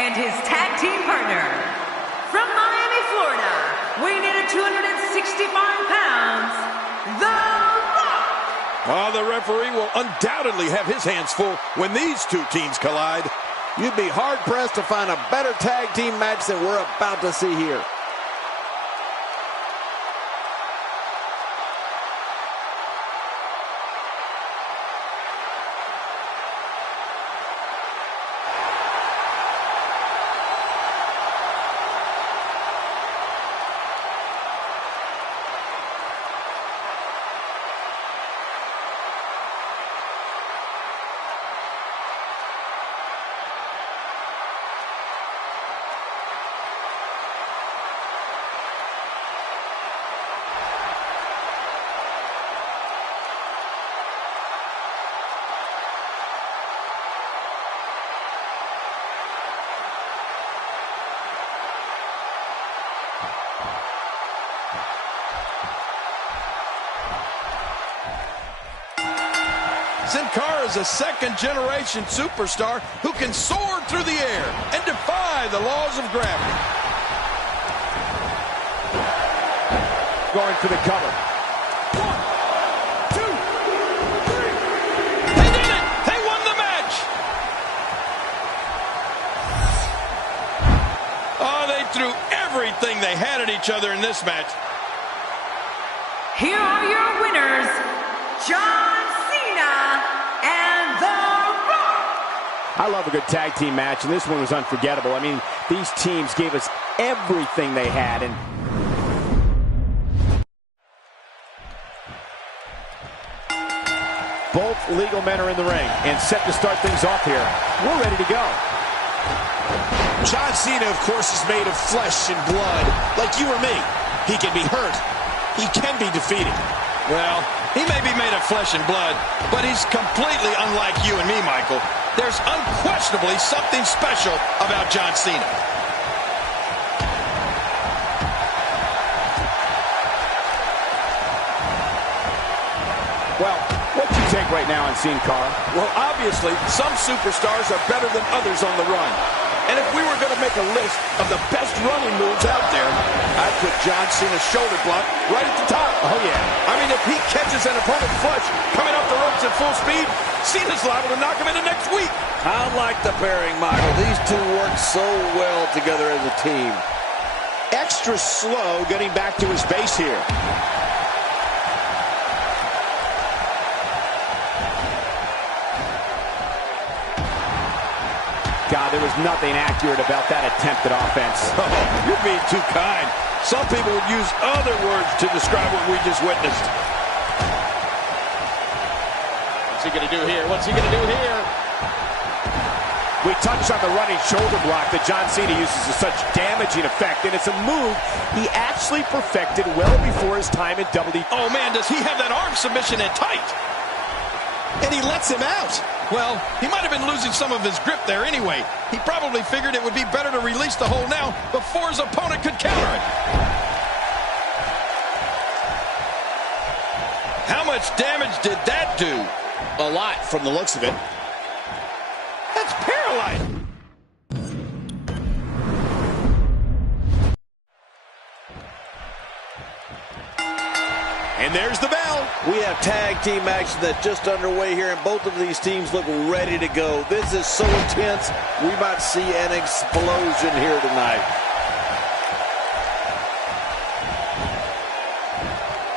and his tag team partner, from Miami, Florida, weighing in at 265 pounds, The Rock! Oh, the referee will undoubtedly have his hands full when these two teams collide. You'd be hard-pressed to find a better tag team match than we're about to see here. Sin Cara is a second-generation superstar who can soar through the air and defy the laws of gravity. Going for the cover. 1, 2, 3. They did it! They won the match! Oh, they threw everything they had at each other in this match. Here are your winners, John Cena and The Rock! I love a good tag team match, and this one was unforgettable. I mean, these teams gave us everything they had, and both legal men are in the ring and set to start things off here. We're ready to go. John Cena, of course, is made of flesh and blood, like you or me. He can be hurt. He can be defeated. Well, he may be made of flesh and blood, but he's completely unlike you and me, Michael. There's unquestionably something special about John Cena. Well, what do you take right now on Sin Cara? Well, obviously, some superstars are better than others on the run. And if we were going to make a list of the best running moves out there, I'd put John Cena's shoulder block right at the top. Oh, yeah. I mean, if he catches an opponent flush coming up the ropes at full speed, Cena's liable to knock him into next week. I like the pairing, Michael. These two work so well together as a team. Extra slow getting back to his base here. God, there was nothing accurate about that attempted offense. Oh, you're being too kind. Some people would use other words to describe what we just witnessed. What's he going to do here? What's he going to do here? We touched on the running shoulder block that John Cena uses to such damaging effect, and it's a move he actually perfected well before his time in WWE. Oh, man, does he have that arm submission in tight? And he lets him out. Well, he might have been losing some of his grip there anyway. He probably figured it would be better to release the hold now before his opponent could counter it. How much damage did that do? A lot from the looks of it. That's paralyzing. And there's the bell. We have tag team action that's just underway here, and both of these teams look ready to go. This is so intense, we might see an explosion here tonight.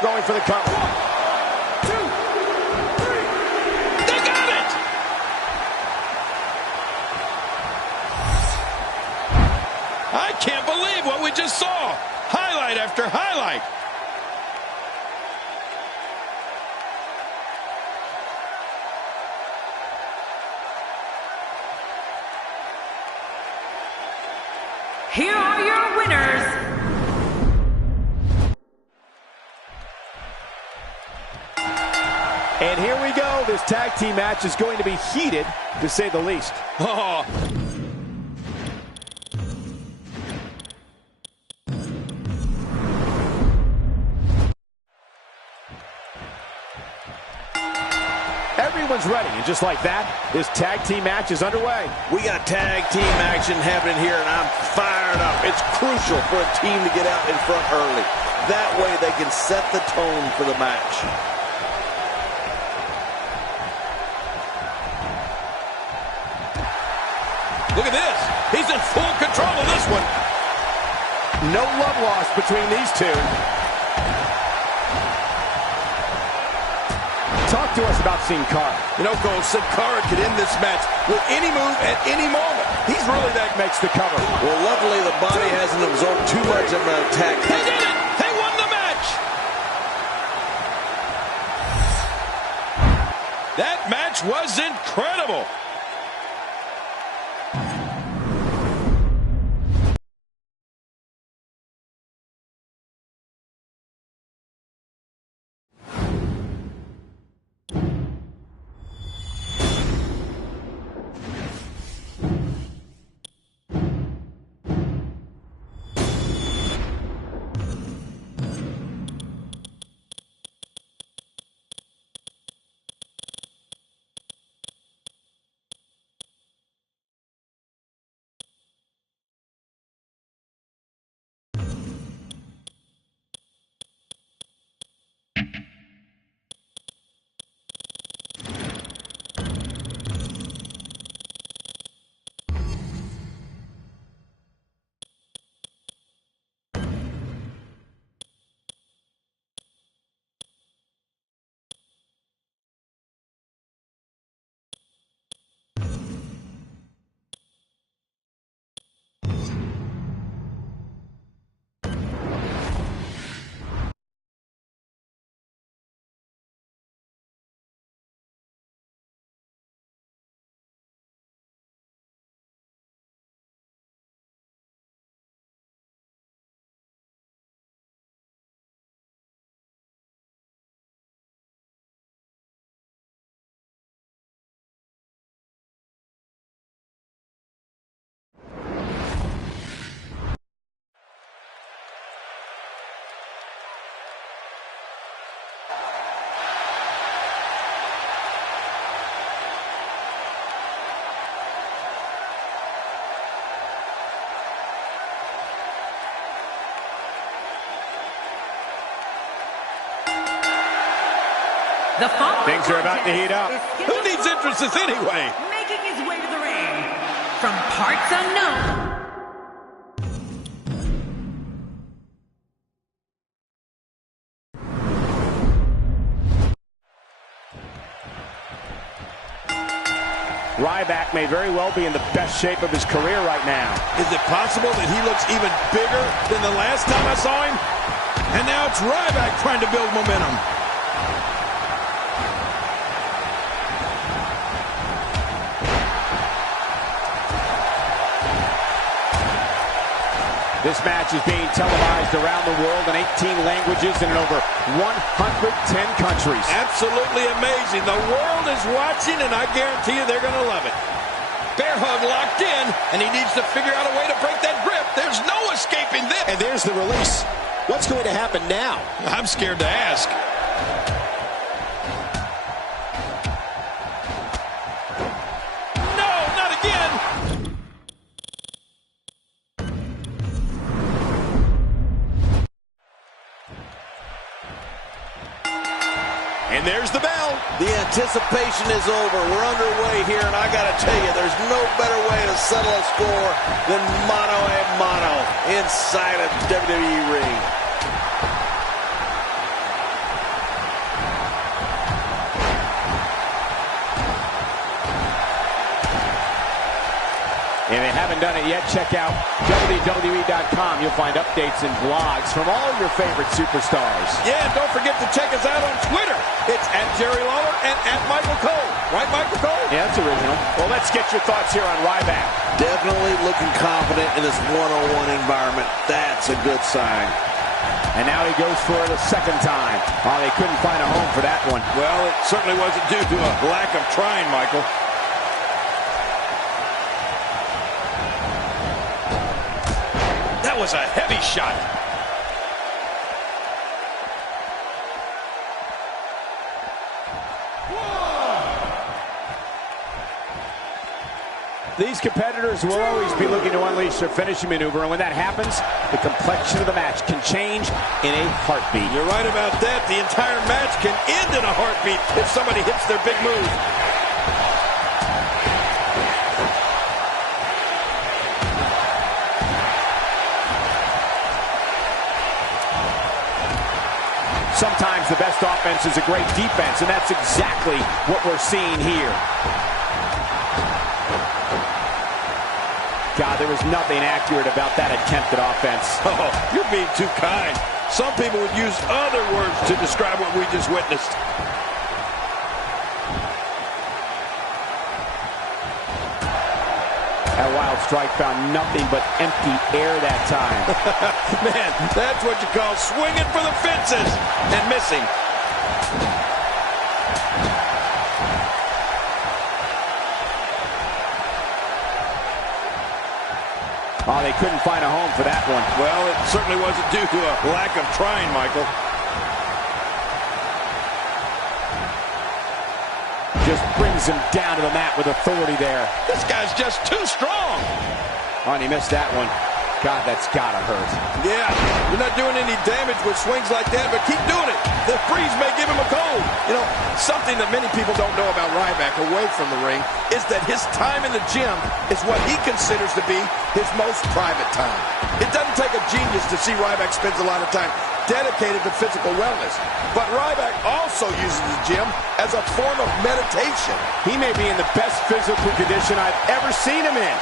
Going for the cover. 1, 2, 3. They got it! I can't believe what we just saw. Highlight after highlight. Here are your winners, and here we go. This tag team match is going to be heated, to say the least. Oh. everyone's ready, and just like that, this tag team match is underway. We got tag team action happening here, and I'm fired up. It's crucial for a team to get out in front early. That way they can set the tone for the match. Look at this. He's in full control of this one. No love lost between these two. Talk to us about Sin Cara. You know, Cole, Sin Cara could end this match with any move at any moment. He's really that Makes the cover. Well, luckily the body hasn't absorbed too much of an attack. They did it! They won the match! That match was incredible. The following Things are about to heat up. Who needs entrances anyway? Making his way to the ring from parts unknown. Ryback may very well be in the best shape of his career right now. Is it possible that he looks even bigger than the last time I saw him? And now it's Ryback trying to build momentum. This match is being televised around the world in 18 languages and in over 110 countries. Absolutely amazing. The world is watching, and I guarantee you they're going to love it. Bear hug locked in, and he needs to figure out a way to break that grip. There's no escaping this. And there's the release. What's going to happen now? I'm scared to ask. No, not again. And there's the bell. The anticipation is over. We're underway here, and I got to tell you, there's no better way to settle a score than mano a mano inside a WWE ring. If you haven't done it yet, check out WWE.com. You'll find updates and vlogs from all your favorite superstars. Yeah, and don't forget to check us out on Twitter. It's @JerryLawler and @Michael Cole. Right, Michael Cole? Yeah, that's original. Well, let's get your thoughts here on Ryback. Definitely looking confident in this one-on-one environment. That's a good sign. And now he goes for it a second time. Oh, they couldn't find a home for that one. Well, it certainly wasn't due to a lack of trying, Michael. That was a heavy shot. These competitors will always be looking to unleash their finishing maneuver, and when that happens, the complexion of the match can change in a heartbeat. You're right about that. The entire match can end in a heartbeat if somebody hits their big move. Sometimes the best offense is a great defense, and that's exactly what we're seeing here. God, there was nothing accurate about that attempt at offense. Oh, you're being too kind. Some people would use other words to describe what we just witnessed. That wild strike found nothing but empty air that time. Man, that's what you call swinging for the fences and missing. Oh, they couldn't find a home for that one. Well, it certainly wasn't due to a lack of trying, Michael. Just brings him down to the mat with authority there. This guy's just too strong. Oh, and he missed that one. God, that's gotta hurt. Yeah, you're not doing any damage with swings like that, but keep doing it. The freeze may give him a cold. You know, something that many people don't know about Ryback away from the ring is that his time in the gym is what he considers to be his most private time. It doesn't take a genius to see Ryback spends a lot of time dedicated to physical wellness. But Ryback also uses the gym as a form of meditation. He may be in the best physical condition I've ever seen him in.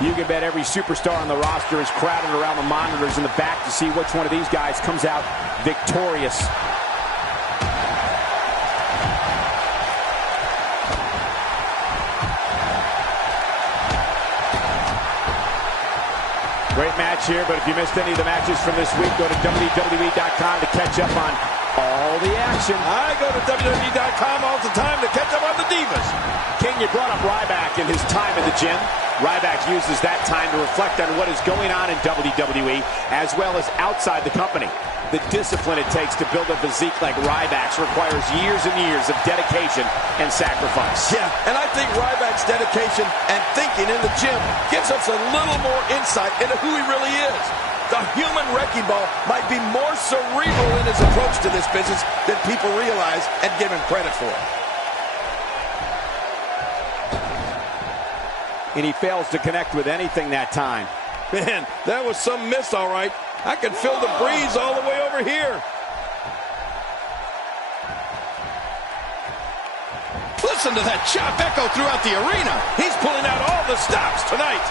You can bet every superstar on the roster is crowded around the monitors in the back to see which one of these guys comes out victorious. Great match here, but if you missed any of the matches from this week, go to WWE.com to catch up on all the action. I go to WWE.com all the time to catch up on the Divas. King, you brought up Ryback and his time in the gym. Ryback uses that time to reflect on what is going on in WWE as well as outside the company. The discipline it takes to build a physique like Ryback's requires years and years of dedication and sacrifice. Yeah, and I think Ryback's dedication and thinking in the gym gives us a little more insight into who he really is. The human wrecking ball might be more cerebral in his approach to this business than people realize and give him credit for. And he fails to connect with anything that time. Man, that was some miss, all right. I can feel the breeze all the way over here. Listen to that chop echo throughout the arena. He's pulling out all the stops tonight.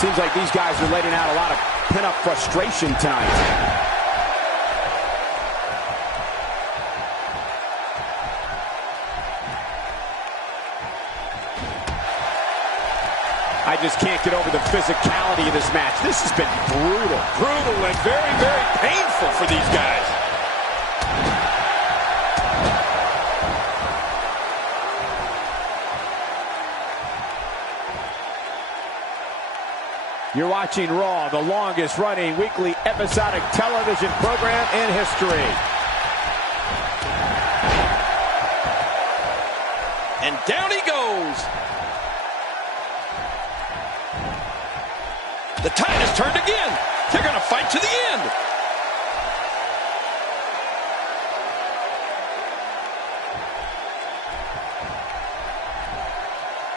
Seems like these guys are letting out a lot of pent-up frustration tonight. I just can't get over the physicality of this match. This has been brutal. Brutal and very, very painful for these guys. You're watching Raw, the longest-running weekly episodic television program in history. And down he goes. The tide has turned again. They're going to fight to the end.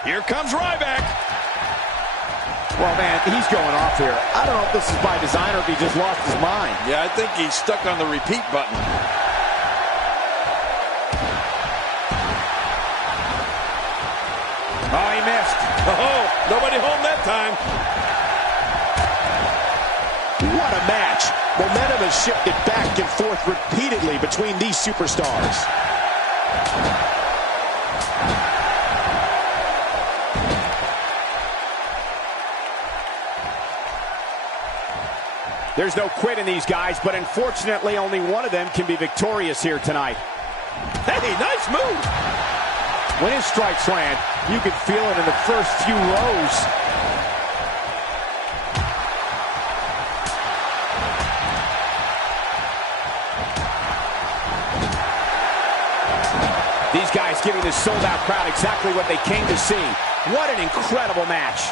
Here comes Ryback. Well, man, he's going off here. I don't know if this is by design or if he just lost his mind. Yeah, I think he's stuck on the repeat button. Oh, he missed. Oh, nobody home that time. What a match. Momentum has shifted back and forth repeatedly between these superstars. There's no quit in these guys, but unfortunately only one of them can be victorious here tonight. Hey, nice move. When his strikes land, you can feel it in the first few rows. These guys giving this sold-out crowd exactly what they came to see. What an incredible match.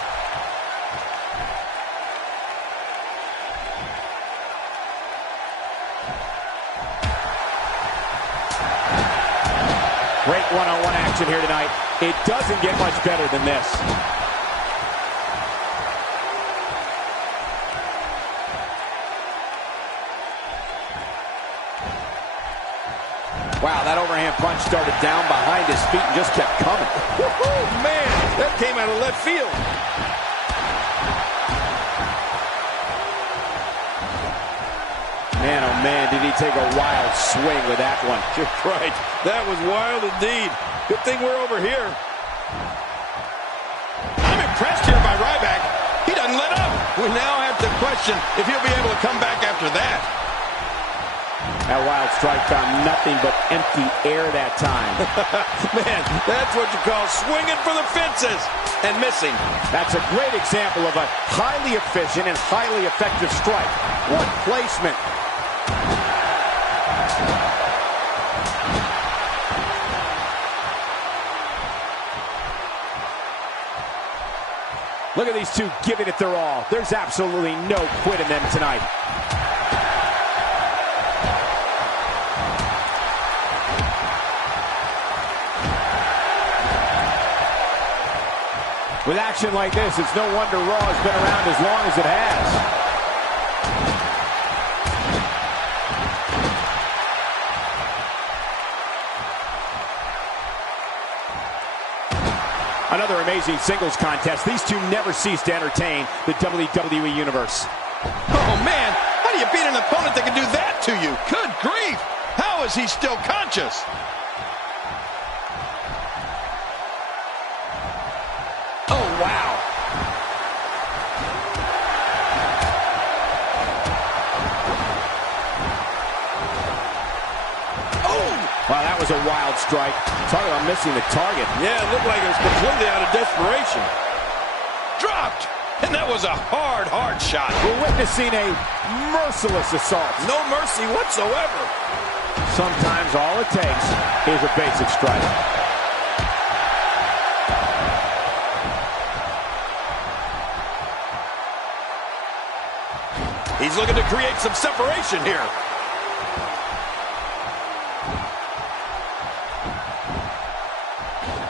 Great one-on-one action here tonight. It doesn't get much better than this. Wow, that overhand punch started down behind his feet and just kept coming. Woohoo, man, that came out of left field. Man, oh man, did he take a wild swing with that one. You're right. That was wild indeed. Good thing we're over here. I'm impressed here by Ryback. He doesn't let up. We now have to question if he'll be able to come back after that. That wild strike found nothing but empty air that time. Man, that's what you call swinging for the fences and missing. That's a great example of a highly efficient and highly effective strike. What placement. Look at these two giving it their all. There's absolutely no quit in them tonight. With action like this, it's no wonder Raw has been around as long as it has. Another amazing singles contest. These two never cease to entertain the WWE Universe. Oh, man, how do you beat an opponent that can do that to you? Good grief! How is he still conscious? Oh, wow. Wow, that was a wild strike. Talk about missing the target. Yeah, it looked like it was completely out of desperation. Dropped! And that was a hard shot. We're witnessing a merciless assault. No mercy whatsoever. Sometimes all it takes is a basic strike. He's looking to create some separation here.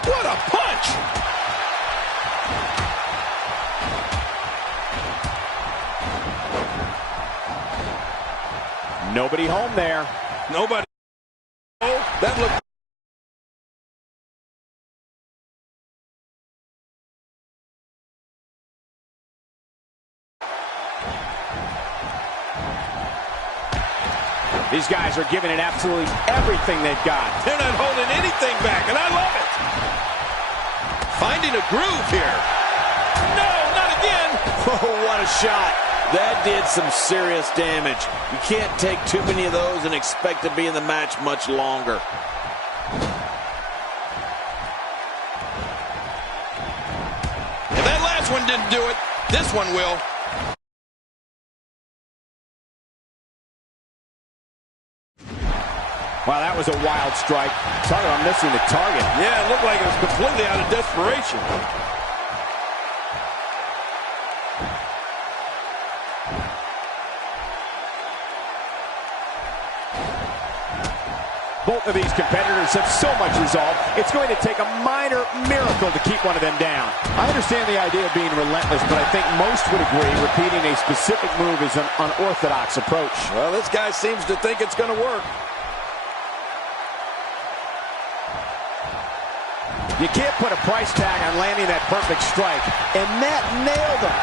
What a punch! Nobody home there. Nobody. Oh, that looked. These guys are giving it absolutely everything they've got. They're not holding anything back, and I love it. Finding a groove here. No, not again. Oh, what a shot. That did some serious damage. You can't take too many of those and expect to be in the match much longer. If that last one didn't do it, this one will. Wow, that was a wild strike. Talk about missing the target. Yeah, it looked like it was completely out of desperation. Both of these competitors have so much resolve, it's going to take a minor miracle to keep one of them down. I understand the idea of being relentless, but I think most would agree repeating a specific move is an unorthodox approach. Well, this guy seems to think it's going to work. You can't put a price tag on landing that perfect strike, and that nailed him.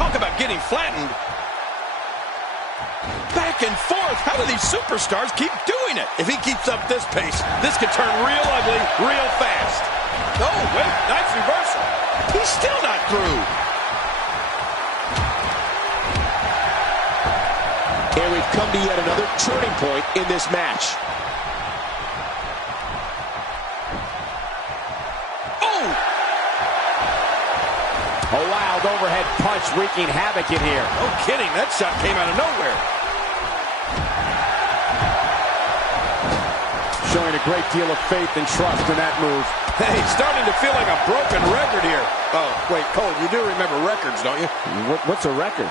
Talk about getting flattened. Back and forth. How do these superstars keep doing it? If he keeps up this pace, this could turn real ugly real fast. Oh, wait, nice reversal. He's still not through. Here we've come to yet another turning point in this match. Oh! A wild overhead punch wreaking havoc in here. No kidding, that shot came out of nowhere. Showing a great deal of faith and trust in that move. Hey, starting to feel like a broken record here. Oh, wait, Cole, you do remember records, don't you? What's a record?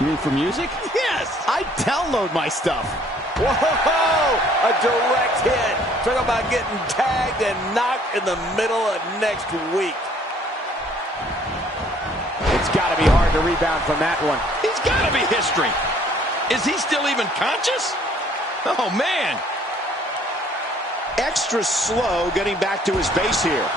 You mean for music? Yes! I download my stuff. Whoa! A direct hit. Talk about getting tagged and knocked in the middle of next week. It's got to be hard to rebound from that one. He's got to be history. Is he still even conscious? Oh, man. Extra slow getting back to his base here.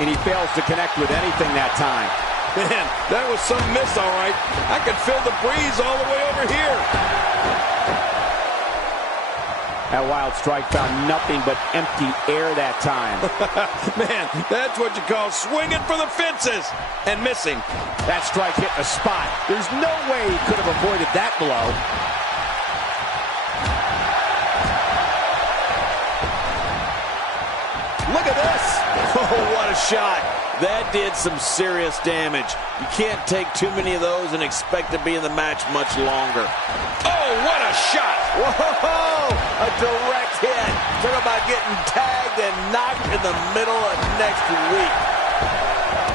And he fails to connect with anything that time. Man, that was some miss, all right. I could feel the breeze all the way over here. That wild strike found nothing but empty air that time. Man, that's what you call swinging for the fences and missing. That strike hit the spot. There's no way he could have avoided that blow. Look at this. Oh, what a shot. That did some serious damage. You can't take too many of those and expect to be in the match much longer. Oh, what a shot. Whoa! A direct hit. Talk about getting tagged and knocked in the middle of next week.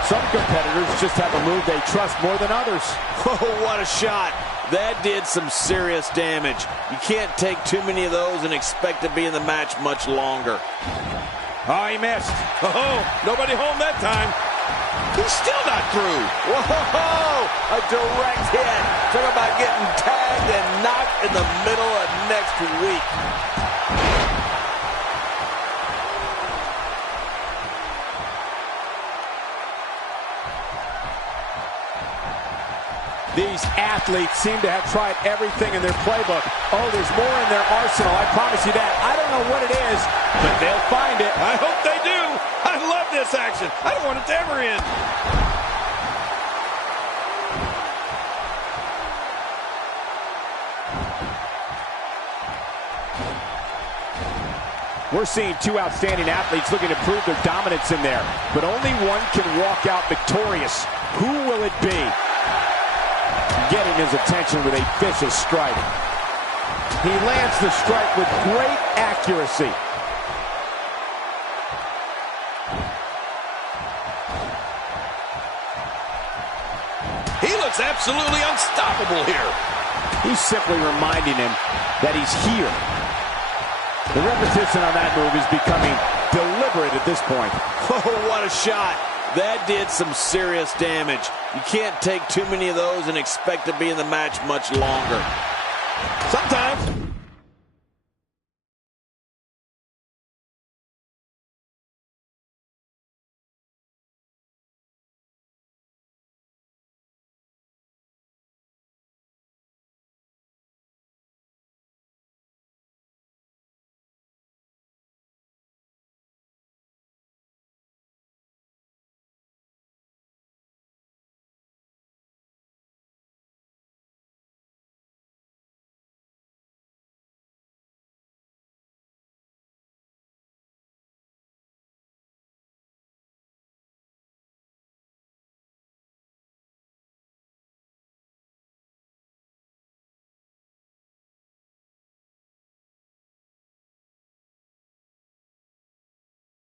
Some competitors just have a move they trust more than others. Oh, what a shot. That did some serious damage. You can't take too many of those and expect to be in the match much longer. Oh, he missed. Oh, nobody home that time. He's still not through. Whoa! A direct hit. Talk about getting tagged and knocked in the middle of next week. These athletes seem to have tried everything in their playbook. Oh, there's more in their arsenal, I promise you that. I don't know what it is, but they'll find it. I hope they do. I love this action. I don't want it to ever end. We're seeing two outstanding athletes looking to prove their dominance in there, but only one can walk out victorious. Who will it be? Getting his attention with a vicious strike. He lands the strike with great accuracy. He looks absolutely unstoppable here. He's simply reminding him that he's here. The repetition on that move is becoming deliberate at this point. Oh, what a shot. That did some serious damage. You can't take too many of those and expect to be in the match much longer. Sometimes.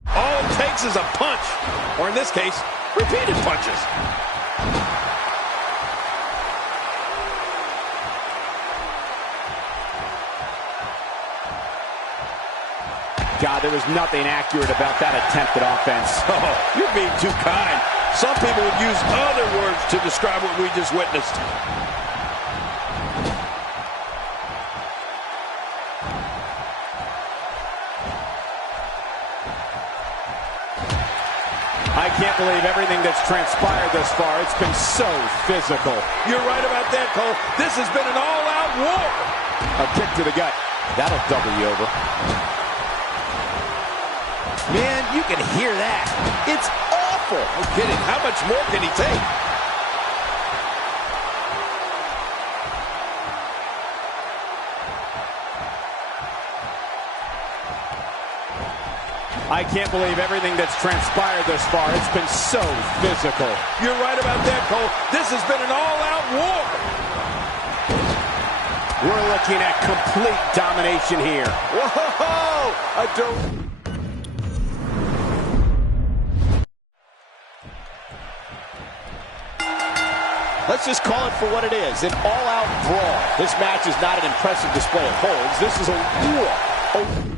All it takes is a punch, or in this case, repeated punches. God, there was nothing accurate about that attempt at offense. Oh, you're being too kind. Some people would use other words to describe what we just witnessed. I can't believe everything that's transpired thus far. It's been so physical. You're right about that, Cole. This has been an all-out war. A kick to the gut. That'll double you over. Man, you can hear that. It's awful. No kidding. How much more can he take? I can't believe everything that's transpired thus far. It's been so physical. You're right about that, Cole. This has been an all-out war. We're looking at complete domination here. Whoa! Let's just call it for what it is, an all-out brawl. This match is not an impressive display of holds. This is a war.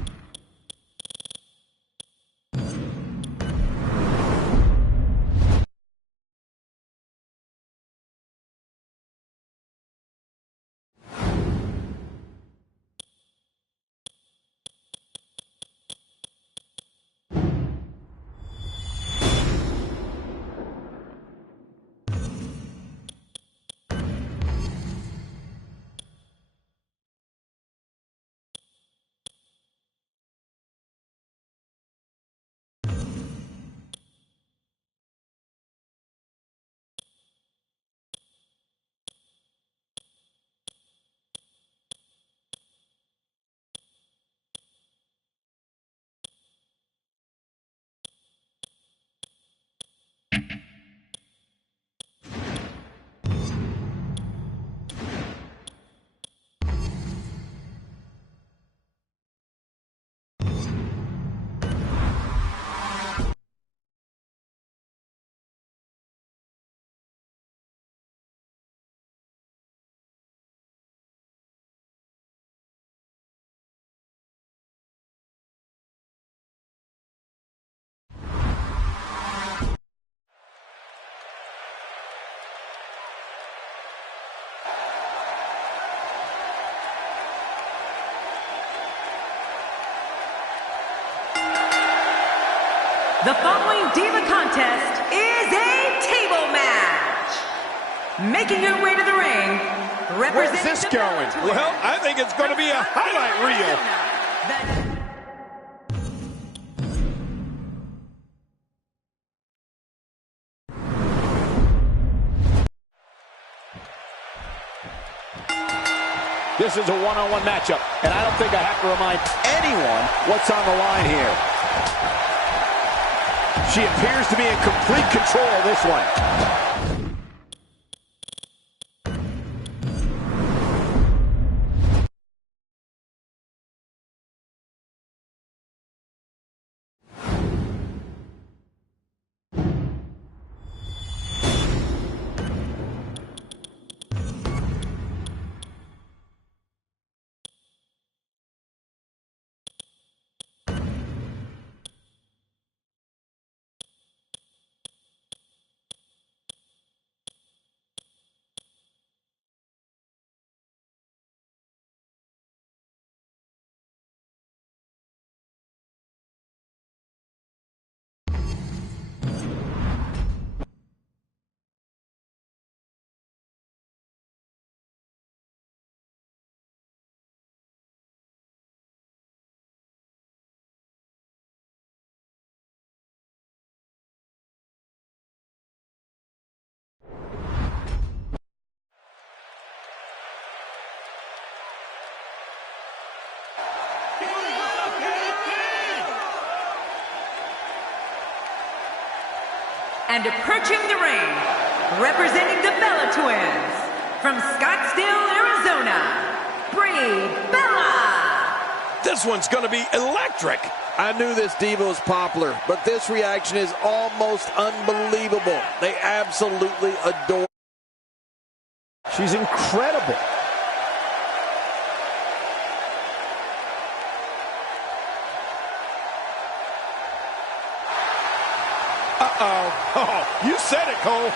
The following Diva contest is a table match. Making her way to the ring, representing Where's this going? Well, I think it's going to be a highlight reel. This is a one-on-one matchup, and I don't think I have to remind anyone what's on the line here. She appears to be in complete control of this one. And approaching the ring, representing the Bella Twins, from Scottsdale, Arizona, Brie Bella. This one's going to be electric. I knew this diva was popular, but this reaction is almost unbelievable. They absolutely adore. She's incredible. Oh, you said it, Cole.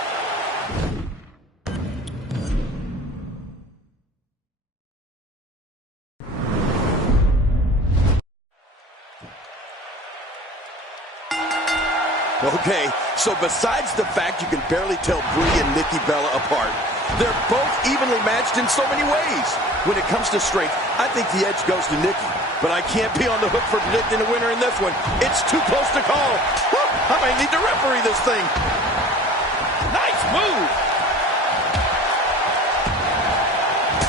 Okay, so besides the fact you can barely tell Brie and Nikki Bella apart, they're both evenly matched in so many ways. When it comes to strength, I think the edge goes to Nikki. But I can't be on the hook for predicting a winner in this one. It's too close to call. Woo, I might need to referee this thing. Nice move.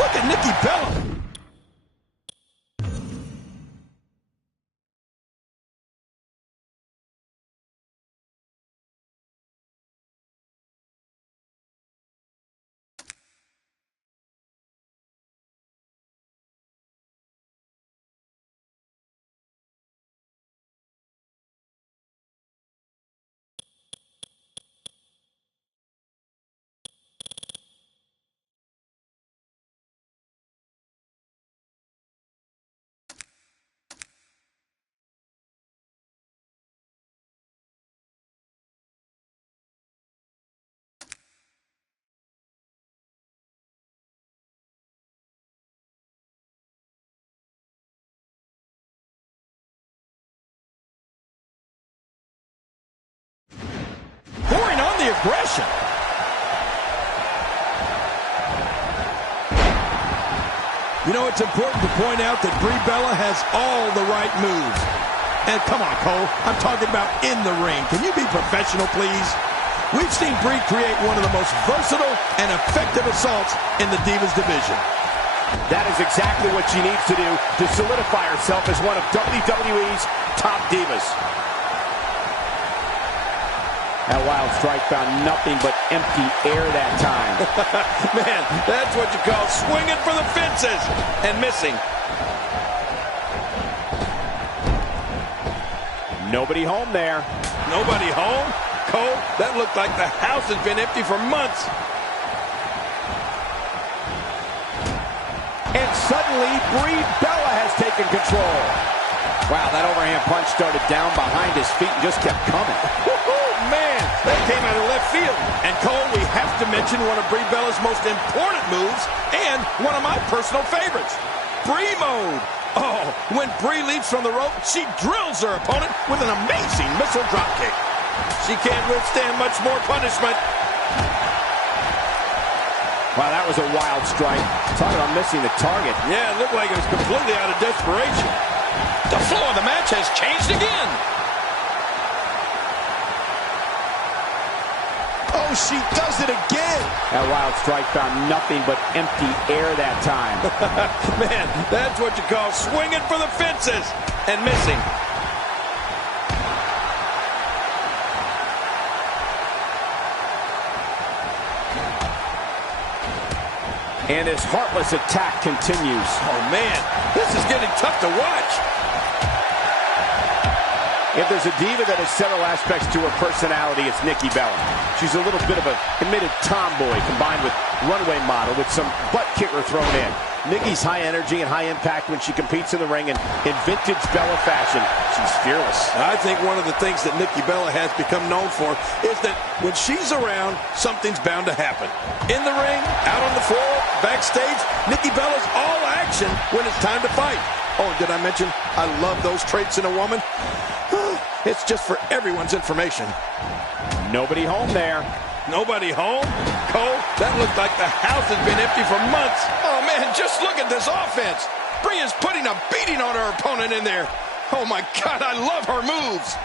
Look at Nikki Bella. Pouring on the aggression. You know, it's important to point out that Brie Bella has all the right moves. And come on, Cole, I'm talking about in the ring. Can you be professional, please? We've seen Brie create one of the most versatile and effective assaults in the Divas division. That is exactly what she needs to do to solidify herself as one of WWE's top divas. That wild strike found nothing but empty air that time. Man, that's what you call swinging for the fences and missing. Nobody home there. Nobody home? Cole, that looked like the house has been empty for months. And suddenly, Brie Bella has taken control. Wow, that overhand punch started down behind his feet and just kept coming. Man, that came out of left field. And Cole, we have to mention one of Brie Bella's most important moves and one of my personal favorites, Brie mode. Oh, when Brie leaps from the rope, she drills her opponent with an amazing missile dropkick. She can't withstand much more punishment. Wow, that was a wild strike. Talking about missing the target. Yeah, it looked like it was completely out of desperation. The flow of the match has changed again. Oh, she does it again. That wild strike found nothing but empty air that time. Man, that's what you call swinging for the fences and missing. And his heartless attack continues. Oh, man, this is getting tough to watch. If there's a diva that has several aspects to her personality, it's Nikki Bella. She's a little bit of a admitted tomboy combined with runway model with some butt kicker thrown in. Nikki's high energy and high impact when she competes in the ring, and in vintage Bella fashion, she's fearless. I think one of the things that Nikki Bella has become known for is that when she's around, something's bound to happen. In the ring, out on the floor, backstage, Nikki Bella's all action when it's time to fight. Oh, did I mention I love those traits in a woman? It's just for everyone's information. Nobody home there. Nobody home? Cole, that looked like the house has been empty for months. Oh, man, just look at this offense. Brie is putting a beating on her opponent in there. Oh, my God, I love her moves.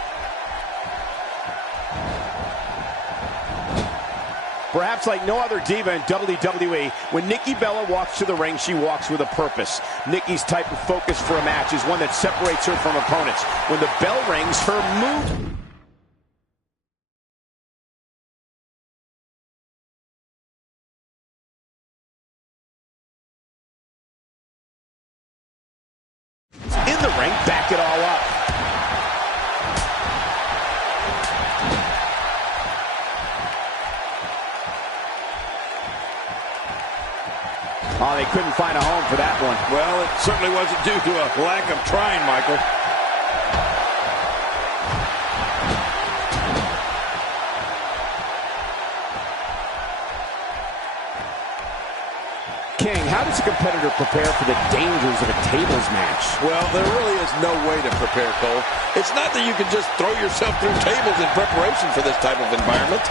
Perhaps like no other diva in WWE, when Nikki Bella walks to the ring, she walks with a purpose. Nikki's type of focus for a match is one that separates her from opponents. When the bell rings, her move... in the ring, back it all up. Oh, they couldn't find a home for that one. Well, it certainly wasn't due to a lack of trying, Michael. King, how does a competitor prepare for the dangers of a tables match? Well, there really is no way to prepare, Cole. It's not that you can just throw yourself through tables in preparation for this type of environment.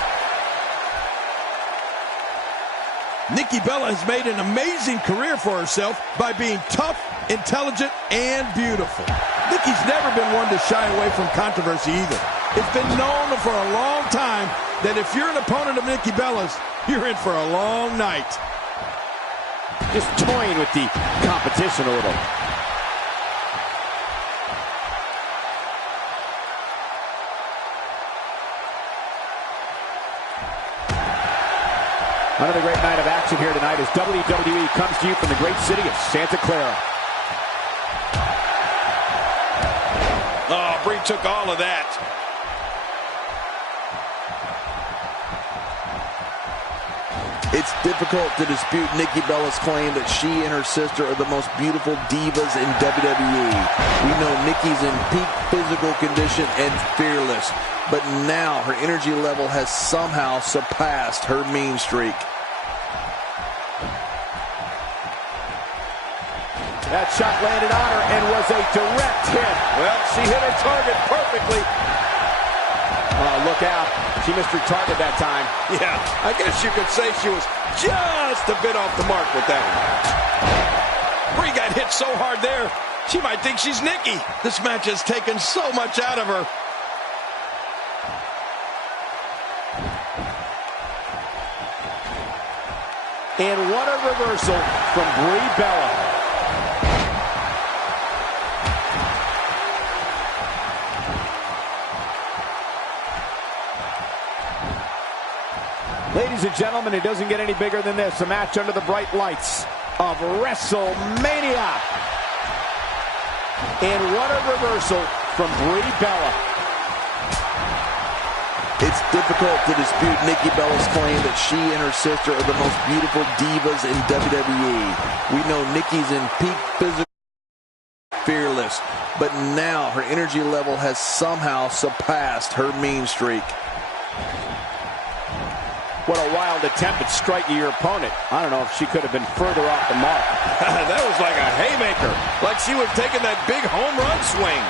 Nikki Bella has made an amazing career for herself by being tough, intelligent, and beautiful. Nikki's never been one to shy away from controversy either. It's been known for a long time that if you're an opponent of Nikki Bella's, you're in for a long night. Just toying with the competition a little. Another great night of action here tonight as WWE comes to you from the great city of Santa Clara. Oh, Brie took all of that. It's difficult to dispute Nikki Bella's claim that she and her sister are the most beautiful divas in WWE. We know Nikki's in peak physical condition and fearless, but now her energy level has somehow surpassed her mean streak. That shot landed on her and was a direct hit. Well, she hit her target perfectly. Oh, look out. She missed her target that time. Yeah, I guess you could say she was just a bit off the mark with that one. Brie got hit so hard there, she might think she's Nikki. This match has taken so much out of her. And what a reversal from Brie Bella. Ladies and gentlemen, it doesn't get any bigger than this. A match under the bright lights of WrestleMania. And what a reversal from Brie Bella. It's difficult to dispute Nikki Bella's claim that she and her sister are the most beautiful divas in WWE. We know Nikki's in peak physical fearless, but now her energy level has somehow surpassed her mean streak. What a wild attempt at striking your opponent. I don't know if she could have been further off the mark. That was like a haymaker, like she was taking that big home run swing.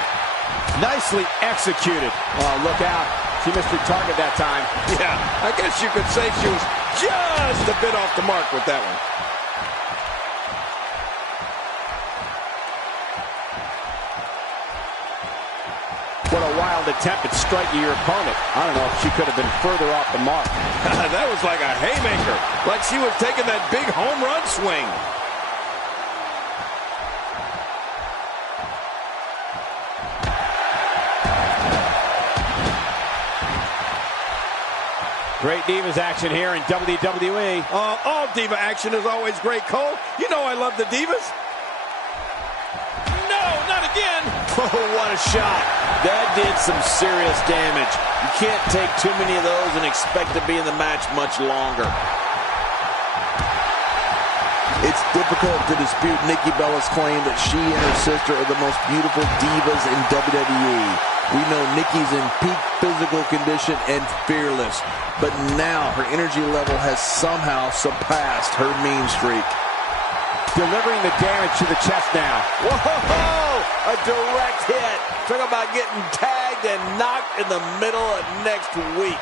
Nicely executed. Oh, look out. She missed her target that time. Yeah, I guess you could say she was just a bit off the mark with that one. What a wild attempt at striking your opponent. I don't know if she could have been further off the mark. That was like a haymaker, like she was taking that big home run swing. Great Divas action here in WWE. All Diva action is always great, Cole. You know I love the Divas. No, not again. Oh, what a shot. That did some serious damage. You can't take too many of those and expect to be in the match much longer. It's difficult to dispute Nikki Bella's claim that she and her sister are the most beautiful divas in WWE. We know Nikki's in peak physical condition and fearless, but now her energy level has somehow surpassed her mean streak. Delivering the damage to the chest now. Whoa! A direct hit. Talk about getting tagged and knocked in the middle of next week.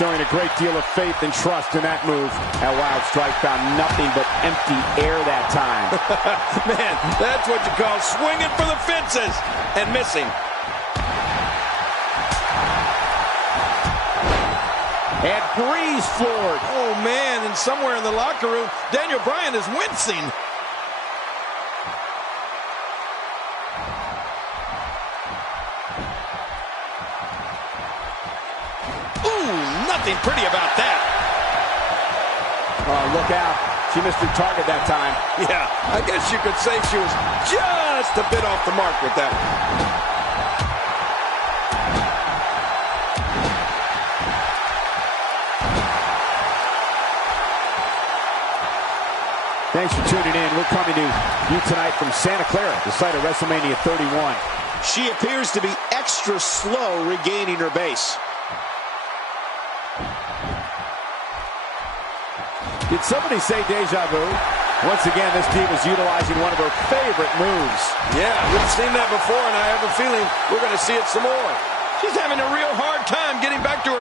Showing a great deal of faith and trust in that move. That wild strike found nothing but empty air that time. Man, that's what you call swinging for the fences and missing. And Brie's floored. Oh, man, and somewhere in the locker room, Daniel Bryan is wincing. Ooh, nothing pretty about that. Oh, look out. She missed her target that time. Yeah, I guess you could say she was just a bit off the mark with that one. Thanks for tuning in. We're coming to you tonight from Santa Clara, the site of WrestleMania 31. She appears to be extra slow regaining her base. Did somebody say deja vu? Once again, this team is utilizing one of her favorite moves. Yeah, we've seen that before, and I have a feeling we're going to see it some more. She's having a real hard time getting back to her.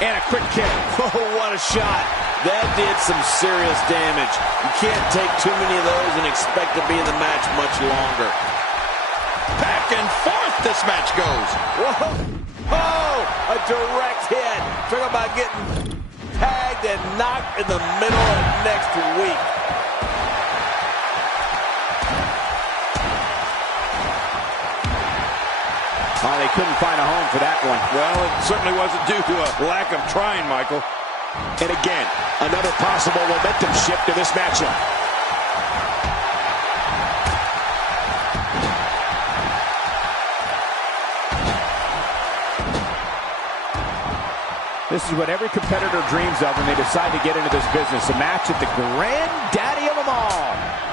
And a quick kick. Oh, what a shot. That did some serious damage. You can't take too many of those and expect to be in the match much longer. Back and forth this match goes. Whoa. Oh, a direct hit. Talk about getting tagged and knocked in the middle of next week. Oh, they couldn't find a home for that one. Well, it certainly wasn't due to a lack of trying, Michael. And again, another possible momentum shift to this matchup. This is what every competitor dreams of when they decide to get into this business. A match at the granddaddy of them all,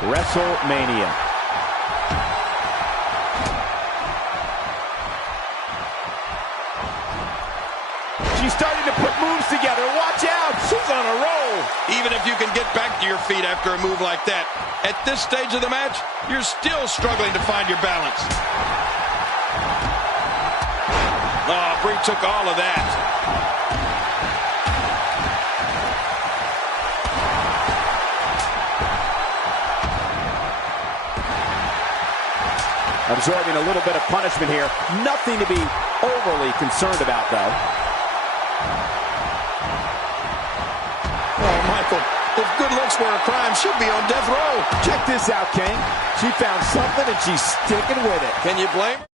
WrestleMania. She's starting to put moves together. Watch out. She's on a roll. Even if you can get back to your feet after a move like that, at this stage of the match, you're still struggling to find your balance. Oh, Brie took all of that. Absorbing a little bit of punishment here. Nothing to be overly concerned about, though. Oh, Michael, if good looks were a crime, she'd be on death row. Check this out, King. She found something and she's sticking with it. Can you blame her?